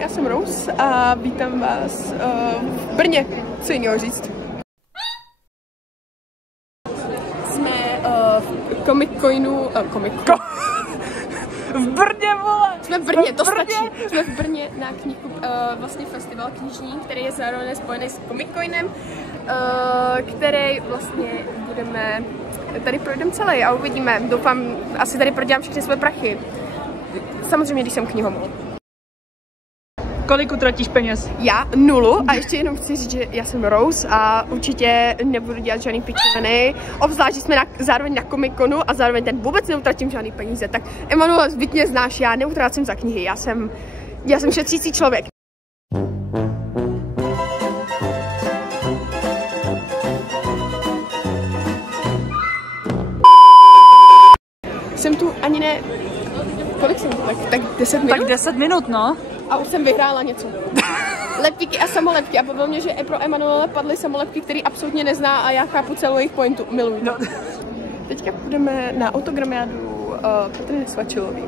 já jsem Rose a vítám vás v Brně. Co jiného říct? Jsme v Comic-Coinu... V Brně, vole! Jsme v Brně, to stačí. Jsme v Brně na knihu, vlastně festival knižní, který je zároveň spojený s Comic-Coinem, který vlastně budeme... Tady projdeme celý a uvidíme. Doufám, asi tady prodělám všechny své prachy. Samozřejmě, když jsem knihomol. Kolik utratíš peněz? Já 0 a ještě jenom chci říct, že já jsem Rose a určitě nebudu dělat žádný pičoviny. Obzvlášť, že jsme zároveň na Comic-Conu a zároveň ten vůbec neutratím žádný peníze. Tak Emanuel, vy mě znáš, já neutrácím za knihy, já jsem šetřící člověk. Jsem tu ani ne... Kolik jsem tu? Tak 10 minut? Tak 10 minut, no. A už jsem vyhrála něco. Leptíky a samolepky. A bavilo mě, že i pro Emanuele padly samolepky, který absolutně nezná a já chápu celou jejich pointu. Miluji. No. Teďka půjdeme na autogramiádu Kateřiny Svačilový.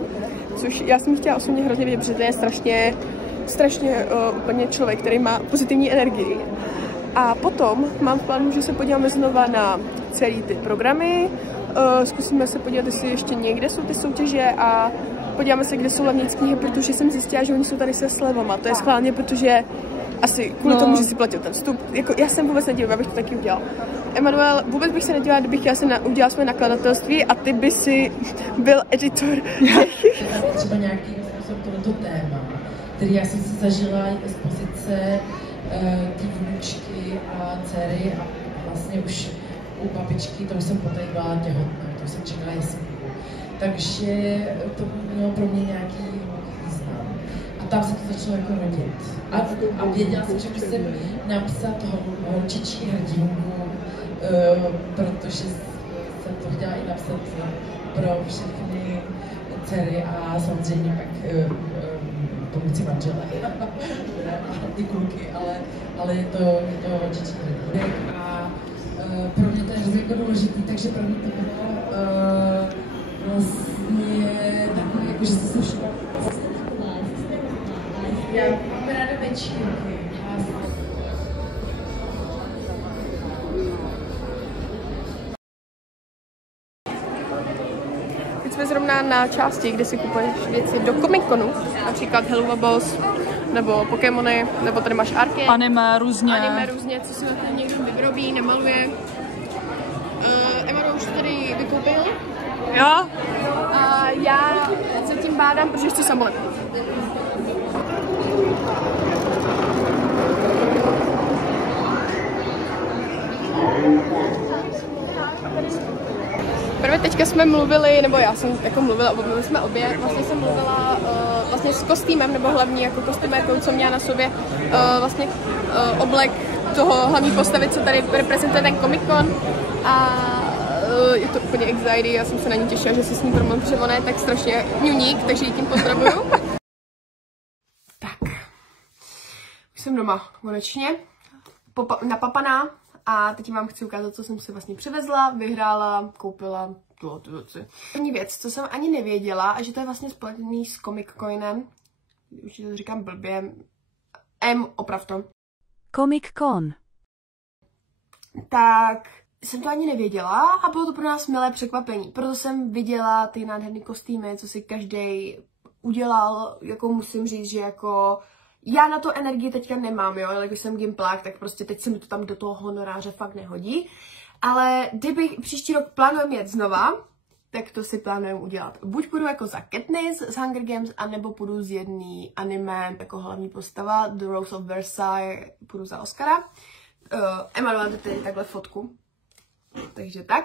Což já jsem chtěla osobně hrozně vidět, protože to je strašně úplně člověk, který má pozitivní energii. A potom mám v plánu, že se podíváme znova na celý ty programy. Zkusíme se podívat, jestli ještě někde jsou ty soutěže a podíváme se, kde jsou levnější knihy, protože jsem zjistila, že oni jsou tady se slevama. To je schválně, protože asi kvůli tomu, že si platil ten vstup. Jako, já jsem vůbec nedivila, abych to taky udělal. Emanuel, vůbec bych se nedivila, kdybych já se udělala své nakladatelství a ty by si byl editor. Třeba nějaký způsob tohoto téma, který já jsem si zažila z pozice ty vnučky a dcery a vlastně už u babičky, to jsem poté byla těhotná, to jsem čekala jesmínku. Takže to mělo pro mě nějaký význam. A tam se to začalo jako rodit. A věděla jsem, že musím napsat holčičí hrdinku, protože jsem to chtěla i napsat pro všechny dcery a samozřejmě pak pomocí manžele a ty kluky, ale je to holčičí hrdinek. A pro mě to je hrozně jako důležitý, takže pro mě to bylo vlastně takové, jako že se slušila. Já mám ráda večírky. Teď jsme zrovna na části, kde si kupuješ věci do Comic-Conu, například Hello Boss, nebo Pokémony, nebo tady máš arky. Anime různě, co si tady někdo vyrobí, namaluje. Emanuel už tady vykoupil. Jo? A já se tím bádám, protože chci samolepku. Prvně teďka jsme mluvili, nebo já jsem jako mluvila, mluvili jsme obě, vlastně jsem mluvila vlastně s kostýmem, nebo hlavní jako kostýmérkou, co měla na sobě vlastně oblek toho hlavní postavy, co tady reprezentuje ten Comic-Con a je to úplně anxiety, já jsem se na ní těšila, že si s ní promluvím, protože ona je tak strašně ňuník, takže ji tím pozdravuju. Tak, už jsem doma, konečně, napapaná a teď vám chci ukázat, co jsem si vlastně přivezla, vyhrála, koupila, ty věci. První věc, co jsem ani nevěděla, a že to je vlastně spojený s Comic-Coinem, už to říkám blbě, oprav to. Comic-Con. Tak jsem to ani nevěděla a bylo to pro nás milé překvapení. Proto jsem viděla ty nádherné kostýmy, co si každý udělal, jako musím říct, že jako já na to energii teďka nemám, jo, ale když jsem gimplák, tak prostě teď se mi to tam do toho honoráře fakt nehodí. Ale kdybych příští rok plánujeme jet znova, tak to si plánujeme udělat. Buď půjdu jako za Katniss z Hunger Games, anebo půjdu z jedný anime jako hlavní postava, The Rose of Versailles, půjdu za Oscara. Emanuel máte tady takhle fotku. Takže tak.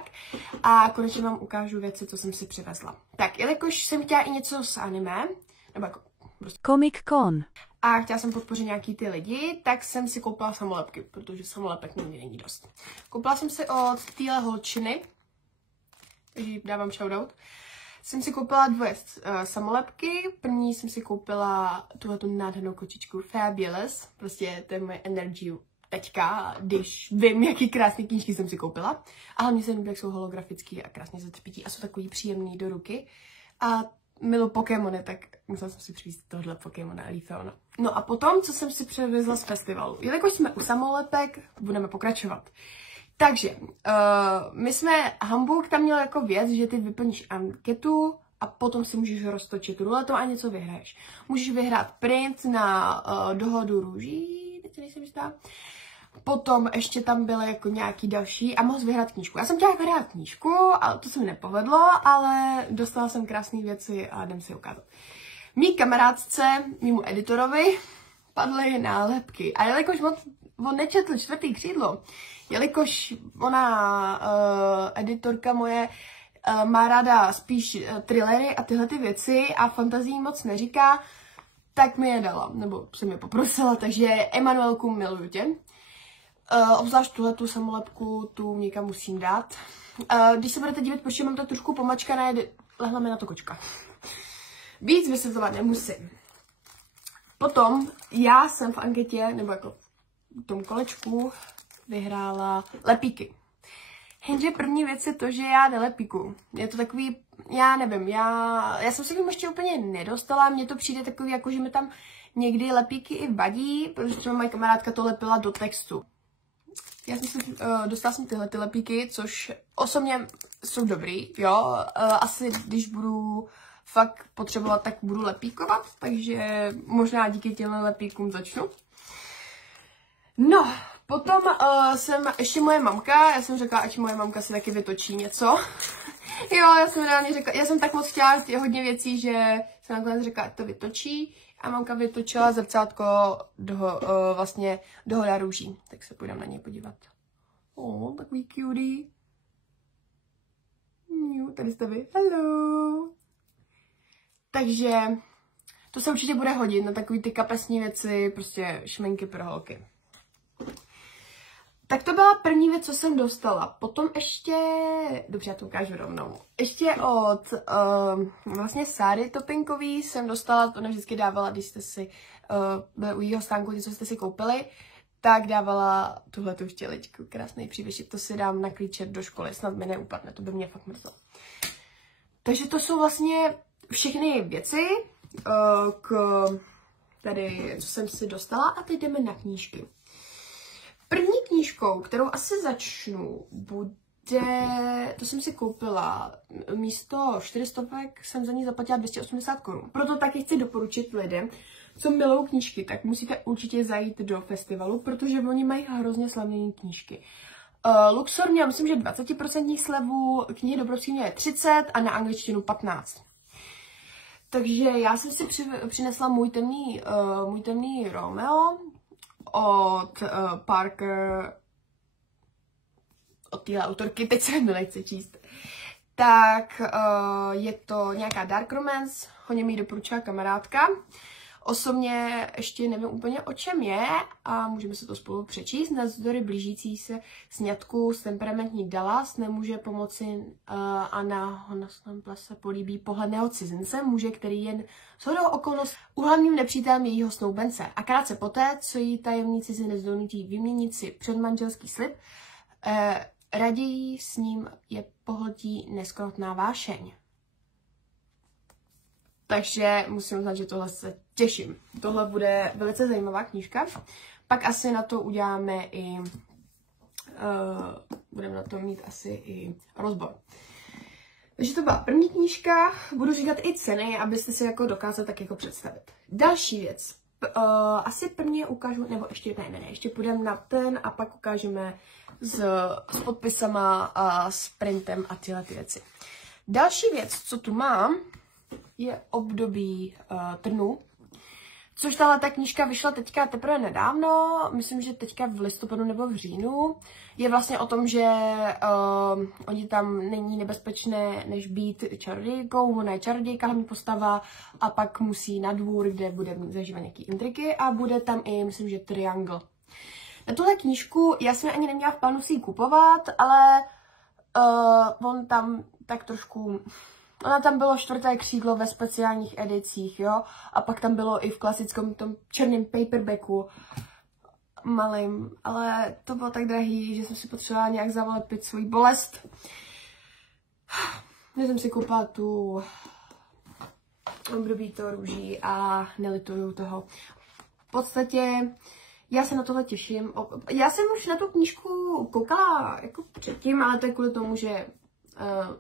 A konečně vám ukážu věci, co jsem si přivezla. Tak, jelikož jsem chtěla i něco s anime, nebo jako prostě Comic-Con. A chtěla jsem podpořit nějaký ty lidi, tak jsem si koupila samolepky, protože samolepek nikdy není dost. Koupila jsem si od téhle holčiny, takže dávám shoutout, jsem si koupila dvě samolepky. První jsem si koupila tuhletu nádhernou kočičku Fabulous, prostě to je moje energy teďka, když vím, jaký krásný knížky jsem si koupila. A hlavně se líbí, jak jsou holografický a krásně se třpítí a jsou takový příjemný do ruky. A milu Pokémony, tak musela jsem si přivést tohle Pokémona Leafeona. No a potom, co jsem si přivezla z festivalu. Jelikož jsme u samolepek, budeme pokračovat. Takže, my jsme, Hamburg tam měl jako věc, že ty vyplníš anketu a potom si můžeš roztočit ruletu a něco vyhraješ. Můžeš vyhrát print na dohodu růží, teď nejsem jistá. Potom ještě tam byly jako nějaký další a mohl vyhrát knížku. Já jsem chtěla vyhrát knížku, ale to se mi nepovedlo, ale dostala jsem krásné věci a jdem si ukázat. Mý kamarádce, mému editorovi, padly nálepky. A jelikož on nečetl 4. křídlo, jelikož ona, editorka moje, má ráda spíš thrillery a tyhle ty věci a fantazii moc neříká, tak mi je dala, nebo jsem je poprosila, takže Emanuelku, miluju tě. Obzvlášť tuhletu samolepku, tu někam musím dát. Když se budete dívat, protože mám to trošku pomačkané, lehla mi na to kočka. Víc vysvětlovat nemusím. Potom já jsem v anketě, nebo jako v tom kolečku, vyhrála lepíky. Jenže první věc je to, že já nelepíku. Je to takový, já nevím, já jsem se k tomu ještě úplně nedostala, mně to přijde takový, jako že mi tam někdy lepíky i vadí, protože třeba moje kamarádka to lepila do textu. Já jsem si, dostala jsem tyhle ty lepíky, což osobně jsou dobrý, jo. Asi když budu fakt potřebovat, tak budu lepíkovat, takže možná díky těmhle lepíkům začnu. No, potom jsem ještě moje mamka, já jsem řekla, ať moje mamka si taky vytočí něco. Jo, já jsem reálně řekla, já jsem tak moc chtěla hodně věcí, že jsem nakonec řekla, ať to vytočí. A mamka vytočila zrcátko vlastně dohoda růží. Tak se půjdeme na něj podívat. Takový cutie. Tady jste vy. Hello. Takže to se určitě bude hodit na takový ty kapesní věci, prostě šminky pro holky. Tak to byla první věc, co jsem dostala. Potom ještě, dobře, já to ukážu rovnou. Ještě od vlastně Sáry Topinkový jsem dostala, ona vždycky dávala, když jste si byli u jejího stánku, něco jste si koupili, tak dávala tuhletu štěličku, krásný přívěšek, to si dám na klíče do školy, snad mi neupadne, to by mě fakt mrzlo. Takže to jsou vlastně všechny věci, tady, co jsem si dostala, a teď jdeme na knížky. První knížkou, kterou asi začnu, bude, to jsem si koupila, místo 400 jsem za ní zaplatila 280 Kč. Proto taky chci doporučit lidem, co milují knížky, tak musíte určitě zajít do festivalu, protože oni mají hrozně slavné knížky. Luxor měl, myslím, že 20% slevu, knihy Dobrovský měly 30 a na angličtinu 15. Takže já jsem si přinesla můj temný Romeo od Parker, od téhle autorky, teď se mi nechce číst. Tak je to nějaká dark romance, hodně mi ji doporučila kamarádka. Osobně ještě nevím úplně, o čem je a můžeme se to spolu přečíst. Navzdory blížící se sňatku s temperamentní Dallas nemůže pomoci Anna Honastample se políbí pohledného cizince, muže, který jen shodou okolností úhlavním nepřítelem jejího snoubence. A krátce poté, co jí tajemný cizinec donutí vyměnit si předmanželský slib, raději s ním je pohltí neskrotná vášeň. Takže musím uznat, že tohle se těším. Tohle bude velice zajímavá knížka. Pak asi na to uděláme i, budeme na to mít asi i rozbor. Takže to byla první knížka. Budu říkat i ceny, abyste si jako dokázali tak jako představit. Další věc. Asi první ukážu, nebo ještě ne, ještě půjdeme na ten a pak ukážeme s podpisama a s printem a tyhle ty věci. Další věc, co tu mám, je Období trnů, což ta knížka vyšla teďka teprve nedávno, myslím, že teďka v listopadu nebo v říjnu. Je vlastně o tom, že oni tam není nebezpečné, než být čarodějkou, ona je čarodějka, hlavní postava, a pak musí na dvůr, kde bude zažívat nějaký intriky a bude tam i, myslím, že triangle. Na tuhle knížku já jsem ani neměla v plánu si ji kupovat, ale on tam tak trošku... Ona tam bylo 4. křídlo ve speciálních edicích, jo, a pak tam bylo i v klasickém tom černém paperbacku malým, ale to bylo tak drahý, že jsem si potřebovala nějak zavolepit svou bolest. Já jsem si koupila tu období toho růží a nelituju toho. V podstatě já se na tohle těším. Já jsem už na tu knížku koukala jako předtím, ale to je kvůli tomu, že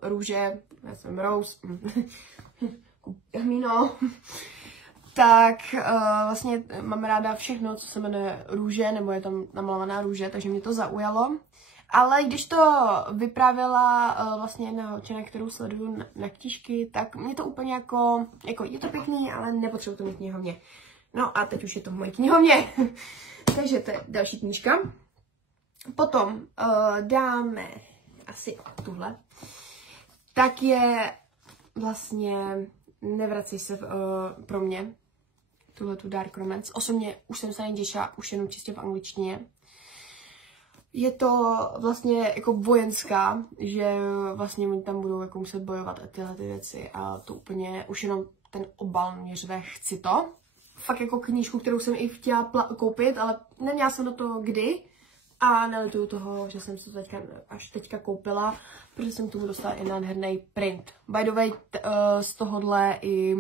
růže, já jsem Rose, Mino, tak vlastně mám ráda všechno, co se jmenuje růže, nebo je tam namalovaná růže, takže mě to zaujalo. Ale když to vyprávěla vlastně jedna holčina, kterou sleduju na knížky, tak mě to úplně jako je to pěkný, ale nepotřebuji to mít v knihovně. No a teď už je to v mojí knihovně. Takže to je další knížka. Potom dáme asi tuhle. Tak je vlastně Nevracej se pro mě. Tuhletu Dark Romance. Osobně už jsem se na ní těšila, už jenom čistě v angličtině. Je to vlastně jako vojenská, že vlastně oni tam budou jako muset bojovat a tyhle ty věci a to úplně, už jenom ten obal mě řve, chci to. Fakt jako knížku, kterou jsem i chtěla koupit, ale neměla jsem na to kdy a nelituju toho, že jsem se to až teďka koupila, protože jsem k tomu dostala i nádherný print. By the way, z tohohle i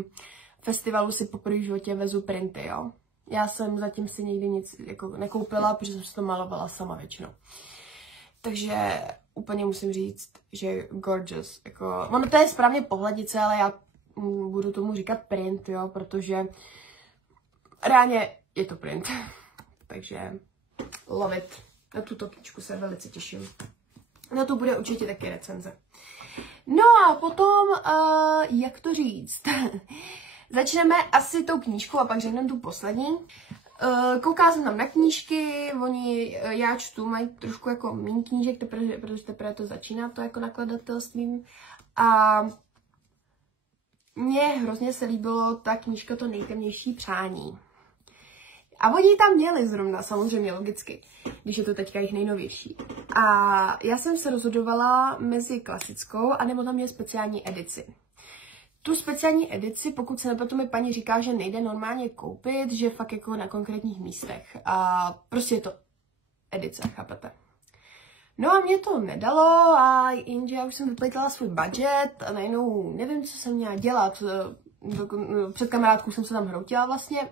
festivalu si poprvé v životě vezu printy, jo. Já jsem zatím si nikdy nic jako nekoupila, protože jsem si to malovala sama většinou. Takže úplně musím říct, že gorgeous. Jako, ono to je správně pohľadice, ale já budu tomu říkat print, jo, protože reálně je to print. Takže love it. Na tuto knížku se velice těším. Na to bude určitě taky recenze. No a potom, jak to říct? Začneme asi tou knížkou a pak řekneme tu poslední. Koukala jsem tam na knížky, já čtu, mají trošku jako méně knížek, protože teprve to začíná to jako nakladatelstvím. A mně hrozně se líbilo ta knížka To nejtemnější přání. A oni tam měli zrovna, samozřejmě logicky, když je to teďka jich nejnovější. A já jsem se rozhodovala mezi klasickou a nebo tam měli speciální edici. Tu speciální edici, pokud se nepletu, mi paní říká, že nejde normálně koupit, že fakt jako na konkrétních místech. A prostě je to edice, chápete? No a mě to nedalo a jenže já už jsem vyplejtala svůj budget a najednou nevím, co jsem měla dělat. Před kamarádkou jsem se tam hroutila vlastně.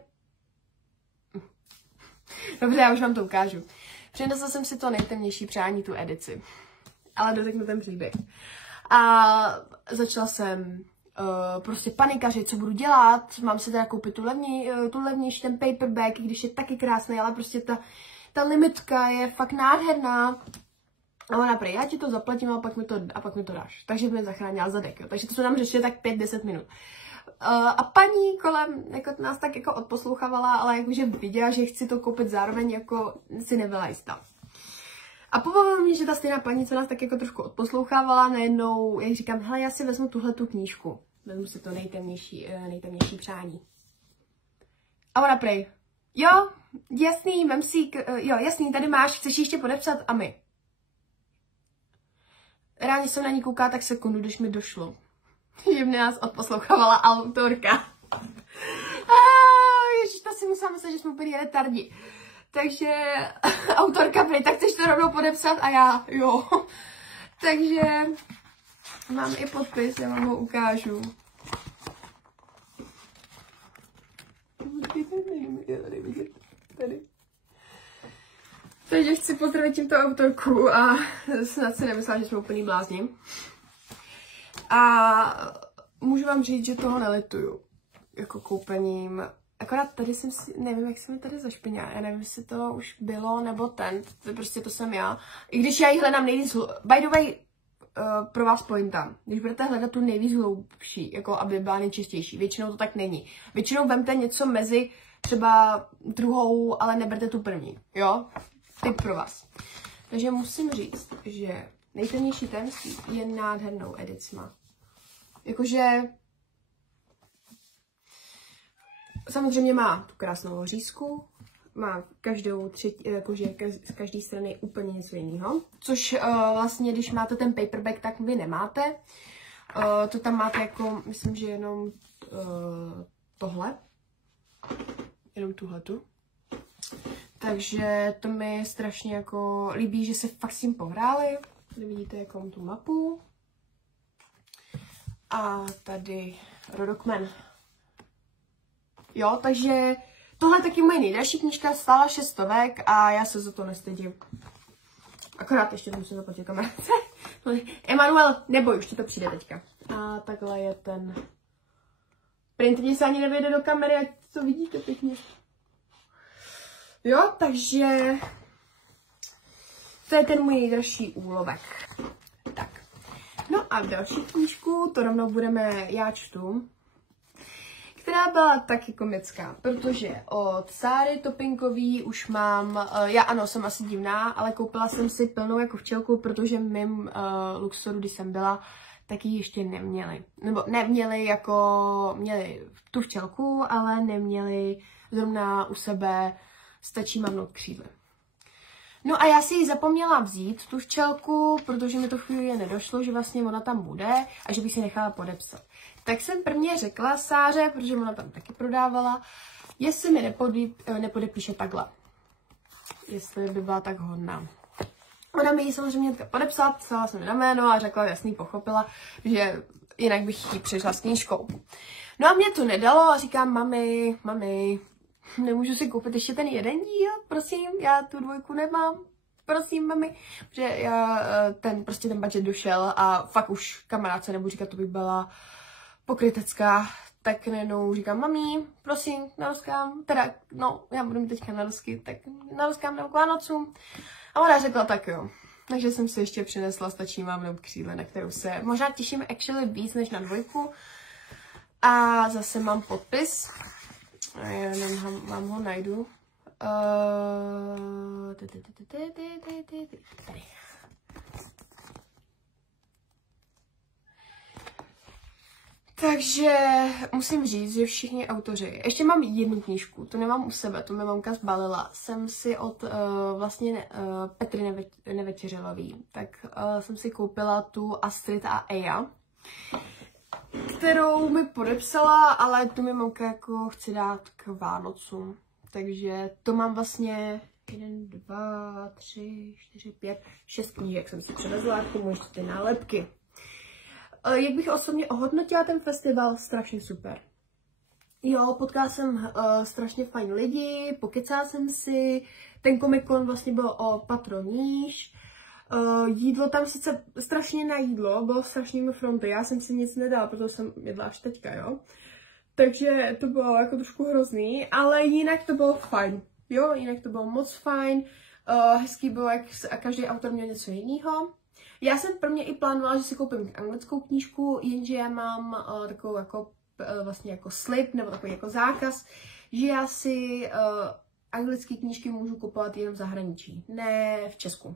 Dobře, já už vám to ukážu. Přinesla jsem si To nejtemnější přání, tu edici. Ale doteknu ten příběh. A začala jsem prostě panikařit, co budu dělat, mám si teda koupit tu levnější, ten paperback, když je taky krásný, ale prostě ta limitka je fakt nádherná. A ona prý, já ti to zaplatím a pak mi to dáš. Takže mě zachránila zadek, jo. Takže to jsme tam řešili tak 5-10 minut. A paní kolem jako nás tak jako odposlouchávala, ale jakože viděla, že chci to koupit zároveň, jako si nebyla jistá. A pobavilo mě, že ta stejná paní, co nás tak jako trošku odposlouchávala, najednou, jak říkám, hele, já si vezmu tuhletu knížku. Vezmu si To nejtemnější přání. A ona prej, jo, jasný, vem si, jo, jasný, tady máš, chceš ještě podepsat a my. Reálně jsem na ní koukala tak sekundu, když mi došlo, že mě nás odposlouchávala autorka. Ježiš, to si musela myslet, že jsme úplně retardi. Takže autorka prý, tak chceš to rovnou podepsat a já, jo. Takže mám i podpis, já vám ho ukážu. Tady. Takže chci pozdravit tímto autorku a snad si nemyslela, že jsme úplný blázni. A můžu vám říct, že toho nelituju. Jako koupením. Akorát tady jsem si, nevím, jak jsem mi tady zašpinila. Já nevím, jestli to už bylo, nebo prostě to jsem já. I když já ji hledám nejvíc, by the way, pro vás pointa. Když budete hledat tu nejvíc hloubší, jako aby byla nejčistější, většinou to tak není. Většinou vemte něco mezi třeba druhou, ale neberte tu první, jo? Tip pro vás. Takže musím říct, že Nejtemnější tajemství je nádhernou edici. Jakože samozřejmě má tu krásnou řízku, má z každé strany úplně něco jiného, což vlastně, když máte ten paperback, tak vy nemáte. To tam máte jako, myslím, že jenom tohle, jenom tuhletu. Takže to mi strašně jako líbí, že se fakt s tím pohráli. Tady vidíte jako tu mapu. A tady rodokmen. Jo, takže tohle je taky moje nejdražší knížka, stála 600 a já se za to nestydím. Akorát ještě to musím zaplatit kamarádce. Emanuel, neboj, už ti to přijde teďka. A takhle je ten print, mě se ani nevěde do kamery, ať to vidíte pěkně. Jo, takže to je ten můj nejdražší úlovek. Tak. No a další knížku, to rovnou budeme, já čtu, která byla taky komická, protože od Sáry Topinkový už mám, já ano, jsem asi divná, ale koupila jsem si plnou jako včelku, protože mým Luxoru, když jsem byla, tak ji ještě neměli. Nebo neměli jako, měli tu včelku, ale neměli zrovna u sebe stačí mávnout křídly. No a já si ji zapomněla vzít, tu včelku, protože mi to chvíli nedošlo, že vlastně ona tam bude a že bych si nechala podepsat. Tak jsem prvně řekla Sáře, protože ona tam taky prodávala, jestli mi nepodepíše takhle. Jestli by byla tak hodná. Ona mi ji samozřejmě podepsala, psala jsem mi na jméno a řekla, jasný, pochopila, že jinak bych ji přišla s knížkou. No a mě to nedalo a říkám, mami, nemůžu si koupit ještě ten jeden díl, prosím, já tu 2 nemám, prosím, mami, protože já, ten budget došel a fakt už kamarádce nebudu říkat, to bych byla pokrytecká, tak najednou říkám, mami, prosím, naroskám, teda, no, já budu mít teďka narosky, tak naroskám nebo k Vánocům. A ona řekla, tak jo. Takže jsem si ještě přinesla, stačí mávnout křídle, na kterou se možná těším actually víc než na 2. A zase mám podpis. A já nevím, vám ho najdu. Tady. Takže musím říct, že všichni autoři, ještě mám jednu knížku, to nemám u sebe, to mi mamka zbalila, jsem si od Petry Nevečeřilový, tak jsem si koupila tu Astrid a Eja, kterou mi podepsala, ale tu mi mamka jako chce dát k Vánocům, takže to mám vlastně 1, 2, 3, 4, 5, 6 knížek jsem si přivezla, k tomu ještě ty nálepky. Jak bych osobně ohodnotila ten festival, strašně super. Jo, potkala jsem strašně fajn lidi, pokecala jsem si, ten Comic-Con vlastně byl o patroníž, jídlo tam sice strašně na jídlo, bylo strašně fronty, já jsem si nic nedala, protože jsem jedla až teďka, jo. Takže to bylo jako trošku hrozný, ale jinak to bylo fajn, jo, jinak to bylo moc fajn, hezký bylo, jak každý autor měl něco jiného. Já jsem pro mě i plánovala, že si koupím anglickou knížku, jenže já mám takovou jako, vlastně jako slib, nebo takový jako zákaz, že já si anglické knížky můžu kupovat jenom v zahraničí, ne v Česku.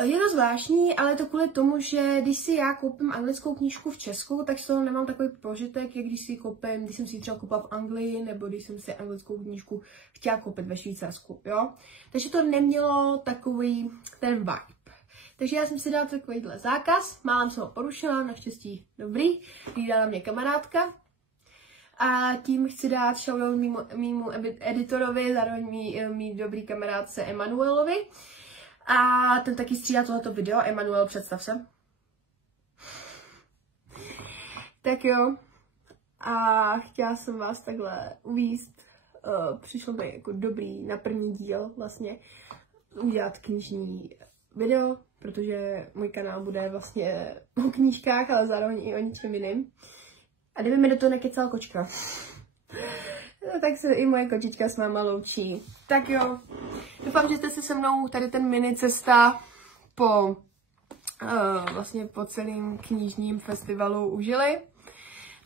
Je to zvláštní, ale je to kvůli tomu, že když si já koupím anglickou knížku v Česku, tak z toho nemám takový prožitek, jak když jsem si ji třeba koupila v Anglii, nebo když jsem si anglickou knížku chtěla koupit ve Švýcarsku, jo. Takže to nemělo takový ten vibe. Takže já jsem si dala takovýhle zákaz, málem jsem ho porušila, naštěstí dobrý, hlídala mě kamarádka. A tím chci dát shoutout mýmu editorovi, zároveň mý dobrý kamarádce Emanuelovi. A ten taky střídá tohleto video. Emanuel, představ se. Tak jo. A chtěla jsem vás takhle uvízt. Přišlo mi jako dobrý na první díl vlastně udělat knižní video, protože můj kanál bude vlastně o knížkách, ale zároveň i o ničem jiným. A kdyby mi do toho nekecala kočka, tak se i moje kočička s váma loučí. Tak jo, doufám, že jste si se mnou tady ten mini cesta po vlastně po celém knižním festivalu užili.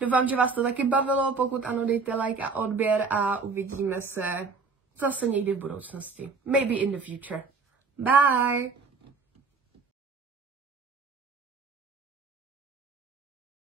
Doufám, že vás to taky bavilo, pokud ano, dejte like a odběr a uvidíme se zase někdy v budoucnosti. Maybe in the future. Bye!